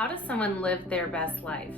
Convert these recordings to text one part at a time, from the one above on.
How does someone live their best life?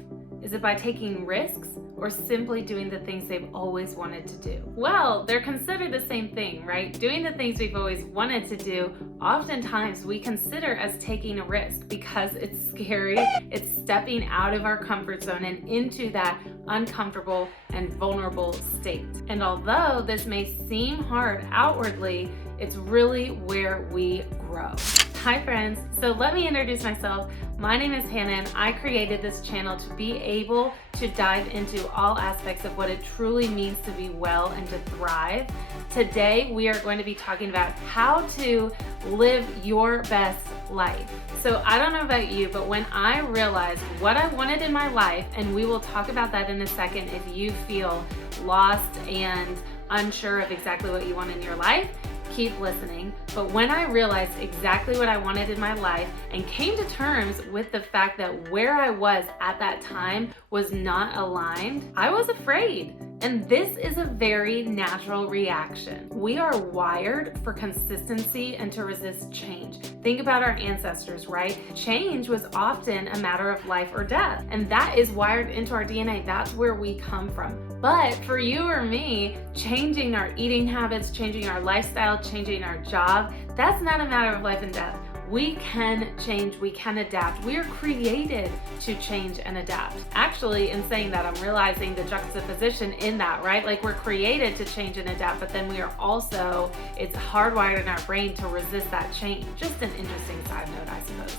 Is it by taking risks or simply doing the things they've always wanted to do? Well, they're considered the same thing, right? Doing the things we've always wanted to do, oftentimes we consider as taking a risk because it's scary. It's stepping out of our comfort zone and into that uncomfortable and vulnerable state. And although this may seem hard outwardly, it's really where we grow. Hi friends, so let me introduce myself. My name is Hannah and I created this channel to be able to dive into all aspects of what it truly means to be well and to thrive. Today we are going to be talking about how to live your best life. So I don't know about you, but when I realized what I wanted in my life, and we will talk about that in a second if you feel lost and unsure of exactly what you want in your life, keep listening. But when I realized exactly what I wanted in my life and came to terms with the fact that where I was at that time was not aligned, I was afraid. And this is a very natural reaction. We are wired for consistency and to resist change. Think about our ancestors, right? Change was often a matter of life or death, and that is wired into our DNA. That's where we come from. But for you or me, changing our eating habits, changing our lifestyle, changing our job, that's not a matter of life and death. We can change, we can adapt. We are created to change and adapt. Actually, in saying that, I'm realizing the juxtaposition in that, right? Like we're created to change and adapt, but then we are also, it's hardwired in our brain to resist that change. Just an interesting side note, I suppose.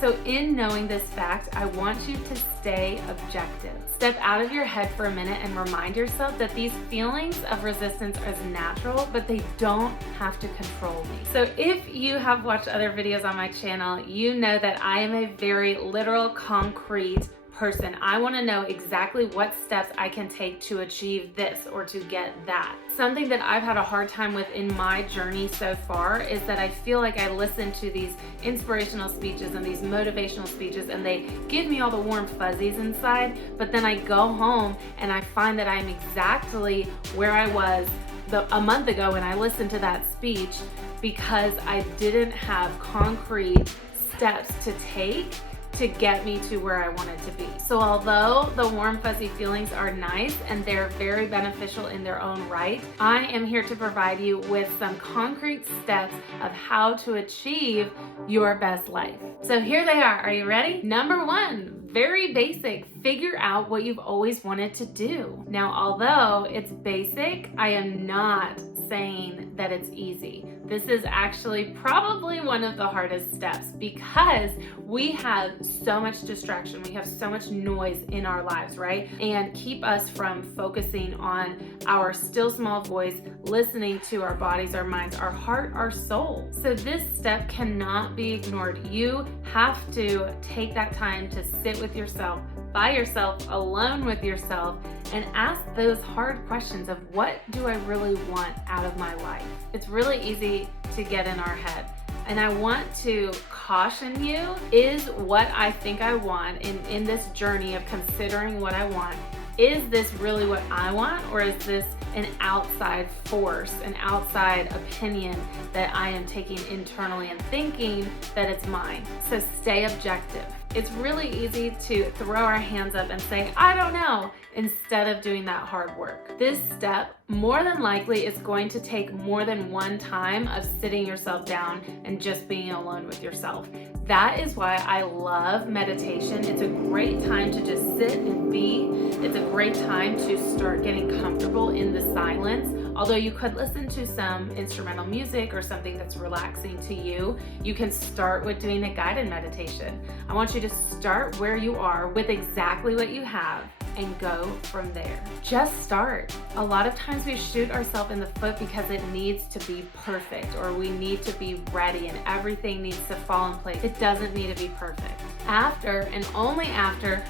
So in knowing this fact, I want you to stay objective. Step out of your head for a minute and remind yourself that these feelings of resistance are natural, but they don't have to control me. So if you have watched other videos on my channel, you know that I am a very literal, concrete person. I want to know exactly what steps I can take to achieve this or to get that. Something that I've had a hard time with in my journey so far is that I feel like I listen to these inspirational speeches and these motivational speeches and they give me all the warm fuzzies inside, but then I go home and I find that I'm exactly where I was a month ago when I listened to that speech because I didn't have concrete steps to take to get me to where I wanted to be. So although the warm fuzzy feelings are nice and they're very beneficial in their own right, I am here to provide you with some concrete steps of how to achieve your best life. So here they are. Are you ready? Number one, very basic, figure out what you've always wanted to do. Now, although it's basic, I am not saying that it's easy. This is actually probably one of the hardest steps because we have so much distraction. We have so much noise in our lives, right? And keep us from focusing on our still small voice, listening to our bodies, our minds, our heart, our soul. So this step cannot be ignored. You have to take that time to sit with yourself, by yourself, alone with yourself, and ask those hard questions of what do I really want out of my life? It's really easy to get in our head. And I want to caution you, is what I think I want in this journey of considering what I want, is this really what I want, or is this an outside force, an outside opinion that I am taking internally and thinking that it's mine? So stay objective. It's really easy to throw our hands up and say, I don't know, instead of doing that hard work. This step more than likely is going to take more than one time of sitting yourself down and just being alone with yourself. That is why I love meditation. It's a great time to just sit and be. It's a great time to start getting comfortable in the silence. Although you could listen to some instrumental music or something that's relaxing to you, you can start with doing a guided meditation. I want you to start where you are with exactly what you have and go from there. Just start. A lot of times we shoot ourselves in the foot because it needs to be perfect or we need to be ready and everything needs to fall in place. It doesn't need to be perfect. After and only after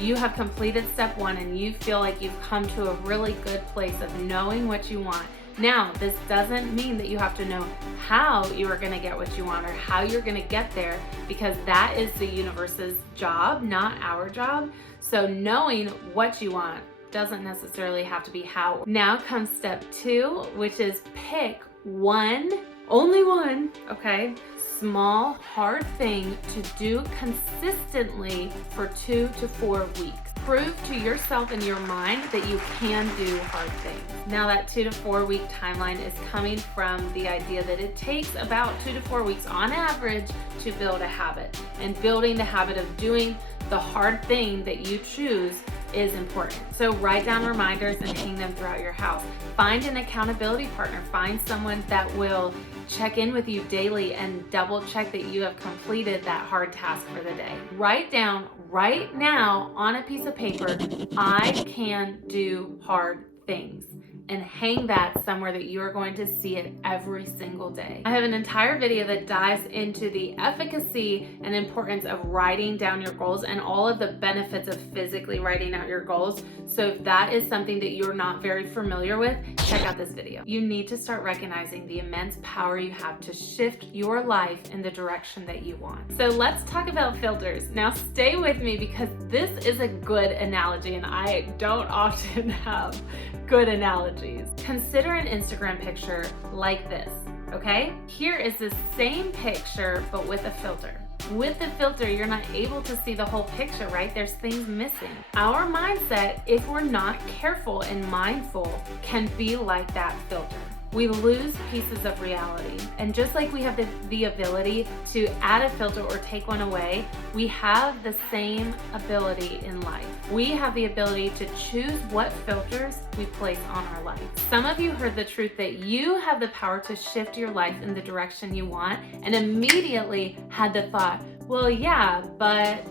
you have completed step one and you feel like you've come to a really good place of knowing what you want. Now, this doesn't mean that you have to know how you are going to get what you want or how you're going to get there, because that is the universe's job, not our job. So knowing what you want doesn't necessarily have to be how. Now comes step two, which is pick one, only one, okay, small, hard thing to do consistently for 2 to 4 weeks. Prove to yourself in your mind that you can do hard things. Now that 2 to 4 week timeline is coming from the idea that it takes about 2 to 4 weeks on average to build a habit. And building the habit of doing the hard thing that you choose is important. So write down reminders and hang them throughout your house. Find an accountability partner. Find someone that will check in with you daily and double check that you have completed that hard task for the day. Write down right now on a piece of paper, I can do hard things, and hang that somewhere that you are going to see it every single day. I have an entire video that dives into the efficacy and importance of writing down your goals and all of the benefits of physically writing out your goals. So if that is something that you're not very familiar with, check out this video. You need to start recognizing the immense power you have to shift your life in the direction that you want. So let's talk about filters. Now stay with me because this is a good analogy and I don't often have good analogies. Consider an Instagram picture like this, okay? Here is the same picture, but with a filter. With the filter, you're not able to see the whole picture, right? There's things missing. Our mindset, if we're not careful and mindful, can be like that filter. We lose pieces of reality. And just like we have the ability to add a filter or take one away, we have the same ability in life. We have the ability to choose what filters we place on our life. Some of you heard the truth that you have the power to shift your life in the direction you want and immediately had the thought, well, yeah, but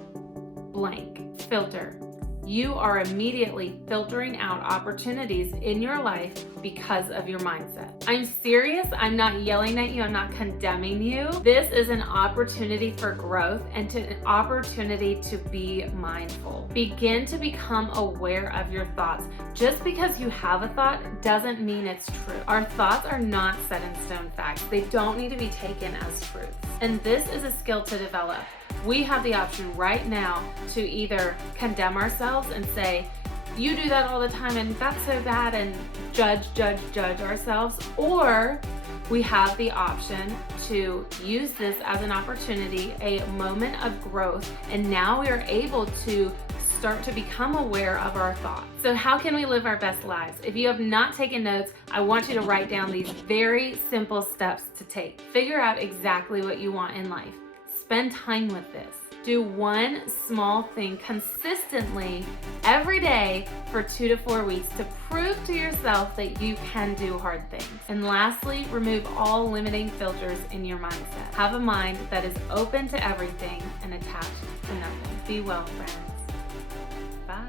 blank, filter. You are immediately filtering out opportunities in your life because of your mindset. I'm serious. I'm not yelling at you. I'm not condemning you. This is an opportunity for growth and an opportunity to be mindful. Begin to become aware of your thoughts. Just because you have a thought doesn't mean it's true. Our thoughts are not set in stone facts. They don't need to be taken as truths. And this is a skill to develop. We have the option right now to either condemn ourselves and say, you do that all the time and that's so bad, and judge ourselves, or we have the option to use this as an opportunity, a moment of growth, and now we are able to start to become aware of our thoughts. So how can we live our best lives? If you have not taken notes, I want you to write down these very simple steps to take. Figure out exactly what you want in life. Spend time with this. Do one small thing consistently every day for 2 to 4 weeks to prove to yourself that you can do hard things. And lastly, remove all limiting filters in your mindset. Have a mind that is open to everything and attached to nothing. Be well, friends. Bye.